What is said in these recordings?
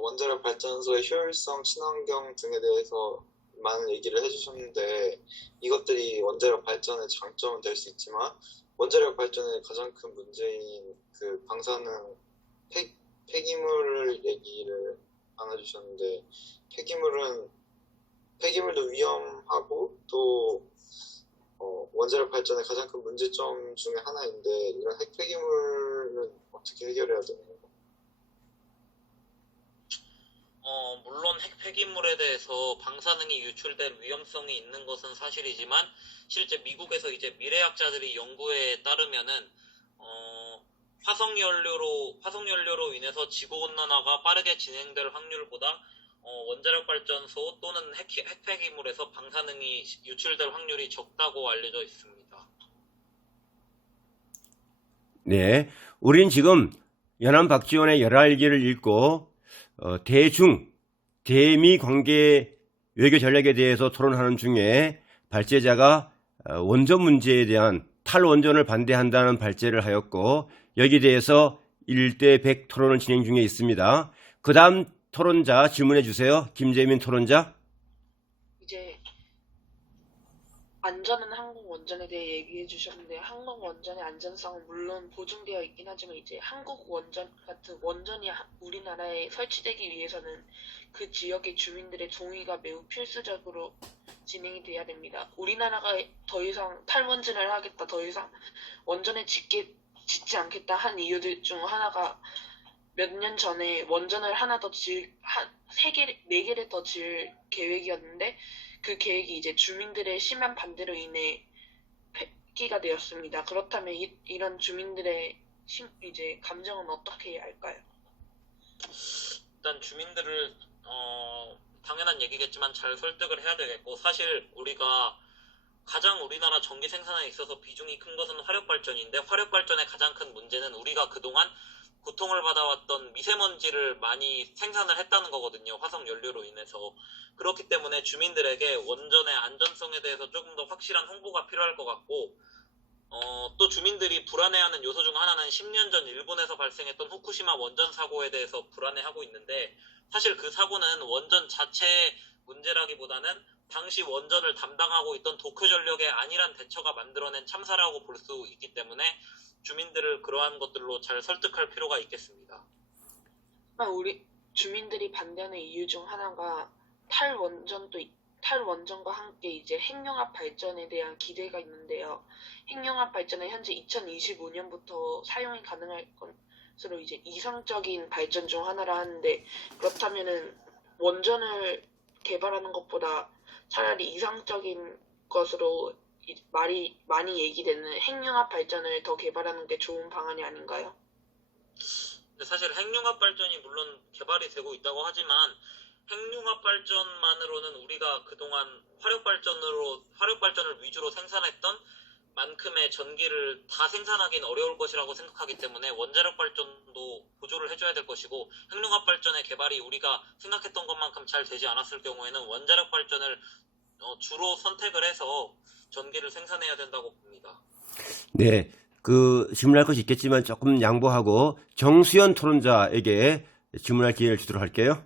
원자력 발전소의 효율성, 친환경 등에 대해서 많은 얘기를 해주셨는데 이것들이 원자력 발전의 장점은 될 수 있지만 원자력 발전의 가장 큰 문제인 그 방사능 폐기물 얘기를 안 해주셨는데 폐기물도 위험하고 또 원자력 발전의 가장 큰 문제점 중에 하나인데 이런 핵 폐기물은 어떻게 해결해야 되나요? 물론 핵 폐기물에 대해서 방사능이 유출된 위험성이 있는 것은 사실이지만 실제 미국에서 이제 미래학자들이 연구에 따르면은 화석연료로 인해서 지구온난화가 빠르게 진행될 확률보다 원자력 발전소 또는 핵 폐기물에서 방사능이 유출될 확률이 적다고 알려져 있습니다. 네, 우린 지금 연안 박지원의 열알기를 읽고 대미 관계 외교 전략에 대해서 토론하는 중에 발제자가 원전 문제에 대한 탈원전을 반대한다는 발제를 하였고 여기에 대해서 1대 100 토론을 진행 중에 있습니다. 그 다음 토론자 질문해 주세요. 김재민 토론자. 이제 안전한 항공 원전에 대해 얘기해 주셨는데 항공 원전의 안전성은 물론 보증되어 있긴 하지만 이제 한국 원전 같은 원전이 우리나라에 설치되기 위해서는 그 지역의 주민들의 동의가 매우 필수적으로 진행이 돼야 됩니다. 우리나라가 더 이상 탈원전을 하겠다, 더 이상 원전에 짓지 않겠다 한 이유들 중 하나가 몇 년 전에 원전을 하나 더 네 개를 더 지을 계획이었는데 그 계획이 이제 주민들의 심한 반대로 인해 폐기가 되었습니다. 그렇다면 이런 주민들의 이제 감정은 어떻게 해야 할까요? 일단 주민들을 당연한 얘기겠지만 잘 설득을 해야 되겠고 사실 우리가 가장 우리나라 전기 생산에 있어서 비중이 큰 것은 화력발전인데 화력발전의 가장 큰 문제는 우리가 그동안 고통을 받아왔던 미세먼지를 많이 생산을 했다는 거거든요. 화석연료로 인해서. 그렇기 때문에 주민들에게 원전의 안전성에 대해서 조금 더 확실한 홍보가 필요할 것 같고 또 주민들이 불안해하는 요소 중 하나는 10년 전 일본에서 발생했던 후쿠시마 원전 사고에 대해서 불안해하고 있는데 사실 그 사고는 원전 자체의 문제라기보다는 당시 원전을 담당하고 있던 도쿄전력의 안일한 대처가 만들어낸 참사라고 볼 수 있기 때문에 주민들을 그러한 것들로 잘 설득할 필요가 있겠습니다. 우리 주민들이 반대하는 이유 중 하나가 탈원전과 함께 이제 핵융합 발전에 대한 기대가 있는데요. 핵융합 발전은 현재 2025년부터 사용이 가능할 것으로 이제 이상적인 발전 중 하나라 하는데 그렇다면은 원전을 개발하는 것보다 차라리 이상적인 것으로 많이 얘기되는 핵융합 발전을 더 개발하는 게 좋은 방안이 아닌가요? 근데 사실 핵융합 발전이 물론 개발이 되고 있다고 하지만 핵융합 발전만으로는 우리가 그동안 화력발전을 위주로 생산했던 만큼의 전기를 다 생산하기는 어려울 것이라고 생각하기 때문에 원자력 발전도 보조를 해줘야 될 것이고 핵융합 발전의 개발이 우리가 생각했던 것만큼 잘 되지 않았을 경우에는 원자력 발전을 주로 선택을 해서 전기를 생산해야 된다고 봅니다. 네, 질문할 것이 있겠지만 조금 양보하고 정수연 토론자에게 질문할 기회를 주도록 할게요.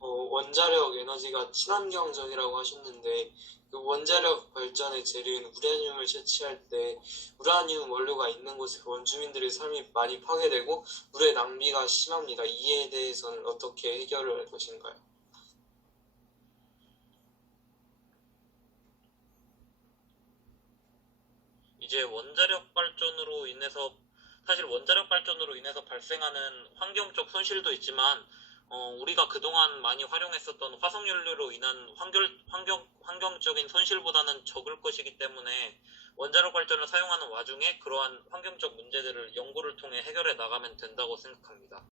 원자력 에너지가 친환경적이라고 하셨는데 그 원자력 발전의 재료인 우라늄을 채취할 때 우라늄 원료가 있는 곳에 원주민들의 삶이 많이 파괴되고 물의 낭비가 심합니다. 이에 대해서는 어떻게 해결을 할 것인가요? 이제 원자력 발전으로 인해서 사실 원자력 발전으로 인해서 발생하는 환경적 손실도 있지만 우리가 그동안 많이 활용했었던 화석연료로 인한 환경적인 손실보다는 적을 것이기 때문에 원자력 발전을 사용하는 와중에 그러한 환경적 문제들을 연구를 통해 해결해 나가면 된다고 생각합니다.